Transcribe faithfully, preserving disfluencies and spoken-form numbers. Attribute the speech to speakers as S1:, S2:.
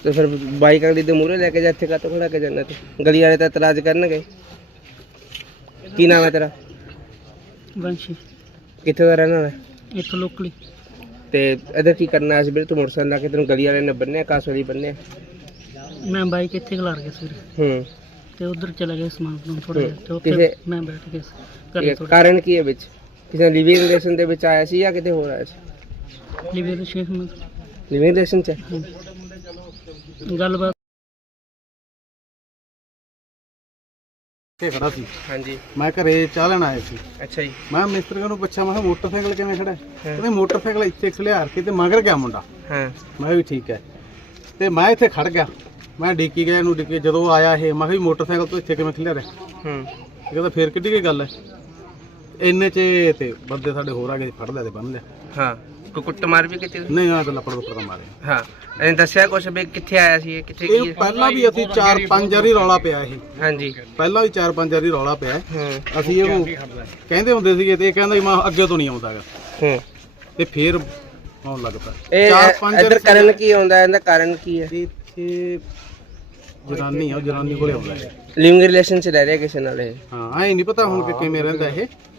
S1: ਤੇ ਫਿਰ ਬਾਈਕ ਅਗਲੀ ਦੇ ਮੂਹਰੇ ਲੈ ਕੇ ਜਾ, ਇੱਥੇ ਕਾਹਤੋਂ ਖੜਾ ਕੇ ਜਾਣਾ ਤੂੰ? ਗਲੀ ਵਾਲੇ ਤਾਂ ਇਤਰਾਜ਼ ਕਰਨਗੇ। ਕੀ ਨਾਮ ਹੈ ਤੇਰਾ?
S2: ਵੰਸ਼ੀ।
S1: ਕਿੱਥੇ ਦਾ ਰਹਿਣ ਵਾਲਾ?
S2: ਇੱਥੋਂ ਲੋਕਲੀ।
S1: ਤੇ ਇੱਧਰ ਕੀ ਕਰਨਾ ਸੀ ਵੀਰੇ? ਤੂੰ ਮੋਟਰਸਾਈਕਲ ਲਾ ਕੇ ਤੈਨੂੰ ਗਲੀ ਵਾਲੇ ਨੇ ਬੰਨਿਆ, ਕਾਸ ਵਾਲੀ ਬੰਨਿਆ?
S2: ਮੈਂ ਬਾਈਕ ਇੱਥੇ ਖਲਾਰ ਗਿਆ ਸਵੇਰੇ
S1: ਹੂੰ
S2: ਤੇ ਉਧਰ ਚਲਾ ਗਿਆ ਸਮਾਨ ਬਣਾਉਣ ਥੋੜਾ ਜਿਹਾ ਤੇ ਉੱਥੇ
S1: ਕਿਸੇ-
S2: ਮੈਂ ਬੈਠ ਗਿਆ
S1: ਠੀਕ
S2: ਘਰੇ
S1: ਹੈ,
S2: ਥੋੜਾ
S1: ਕਾਰਨ ਕੀ ਹੈ ਵਿੱਚ? ਕਿਸੇ ਲਿਵਿੰਗ ਰਿਲੇਸ਼ਨ ਦੇ ਵਿੱਚ ਆਇਆ ਸੀ ਜਾਂ ਕਿਤੇ ਹੋਰ ਆਇਆ ਸੀ?
S2: ਲਿਵਰ ਸ਼ੇਖ ਨੂੰ
S1: ਲਿਵਿੰਗ ਰਿਲੇਸ਼ਨ ਚ?
S2: ਗੱਲਬਾਤ
S3: ਤੇ ਖੜਾ ਸੀ।
S1: ਹਾਂਜੀ।
S3: ਮੈਂ ਘਰੇ ਚਾਹ ਲੈਣ ਆਇਆ ਸੀ।
S1: ਅੱਛਾ ਜੀ।
S3: ਮੈਂ ਮਿਸਤਰੀ ਨੂੰ ਪੁੱਛਿਆ, ਮੈਂ ਕਿਹਾ ਮੋਟਰਸਾਈਕਲ ਕਿਵੇਂ ਖੜਾ ਹੈ? ਕਹਿੰਦੇ ਮੋਟਰਸਾਈਕਲ ਇੱਥੇ ਖਲਿਆਰ ਕੇ ਤੇ ਮਗਰ ਗਿਆ ਮੁੰਡਾ।
S1: ਹਾਂ।
S3: ਮੈਂ ਵੀ ਠੀਕ ਹੈ ਤੇ ਮੈਂ ਇੱਥੇ ਖੜ ਗਿਆ। ਮੈਂ ਡਿੱਕੀ ਗਿਆ ਇਹਨੂੰ, ਡਿੱਕੀ ਜਦੋਂ ਆਇਆ ਇਹ, ਮੈਂ ਕਿਹਾ ਵੀ ਮੋਟਰਸਾਈਕਲ ਤੋਂ ਇੱਥੇ ਕਿਵੇਂ ਖਲਿਆਰਿਆ?
S1: ਹੂੰ।
S3: ਇਹ ਕਹਿੰਦਾ ਫੇਰ ਕਿੱਡੀ ਕੀ ਗੱਲ ਹੈ? ਇੰਨੇ ਚ ਤੇ ਬੰਦੇ ਸਾਡੇ ਹੋਰ ਆ ਗਏ, ਫੜ ਲਿਆ ਤੇ ਬੰਨ ਲਿਆ।
S1: ਹਾਂ। ਕੋਈ ਕੁੱਟਮਾਰ ਵੀ ਕੀਤੀ?
S3: ਨਹੀਂ ਆ ਤਾਂ ਲੱਪੜ ਲੁੱਪੜ ਦਾ ਮਾਰੇ।
S1: ਹਾਂ। ਇਹਨੇ ਦੱਸਿਆ ਕੁਛ ਵੀ ਕਿੱਥੇ ਆਇਆ ਸੀ ਇਹ, ਕਿੱਥੇ
S3: ਇਹ
S1: ਕੀ?
S3: ਪਹਿਲਾਂ ਵੀ ਅਸੀਂ ਚਾਰ ਪੰਜ ਵਾਰੀ ਰੌਲਾ ਪਿਆ ਇਹ,
S1: ਹਾਂਜੀ।
S3: ਪਹਿਲਾਂ ਵੀ ਚਾਰ ਪੰਜ ਵਾਰੀ ਰੌਲਾ ਪਿਆ।
S1: ਹੂੰ
S3: ਅਸੀਂ ਇਹਨੂੰ ਕਹਿੰਦੇ ਹੁੰਦੇ ਸੀਗੇ ਤੇ ਇਹ ਕਹਿੰਦਾ ਵੀ ਮੈਂ ਅੱਗੇ ਤੋਂ ਨਹੀਂ ਆਉਂਦਾ ਗਾ।
S1: ਹੂੰ।
S3: ਤੇ ਫੇਰ ਆਉਣ ਲੱਗ ਪਿਆ।
S1: ਇਹ
S3: ਚਾਰ ਪੰਜ
S1: ਇੱਧਰ ਕਰਨ ਕੀ ਆਉਂਦਾ? ਇਹਦਾ ਕਾਰਨ ਕੀ ਹੈ?
S3: ਇੱਥੇ ਜਨਾਨੀ ਆ, ਉਹ ਜਨਾਨੀ ਕੋਲੇ ਆਉਂਦਾ ਹੈ।
S1: ਲਿਵਿੰਗ ਰਿਲੇਸ਼ਨ ਚ ਰਹਿ ਰਿਹਾ ਕਿਸੇ ਨਾਲ ਇਹ?
S3: ਹਾਂ ਐ ਨਹੀਂ ਪਤਾ ਹੁਣ ਕਿ ਕਿਵੇਂ ਰਹਿੰਦਾ ਇਹ।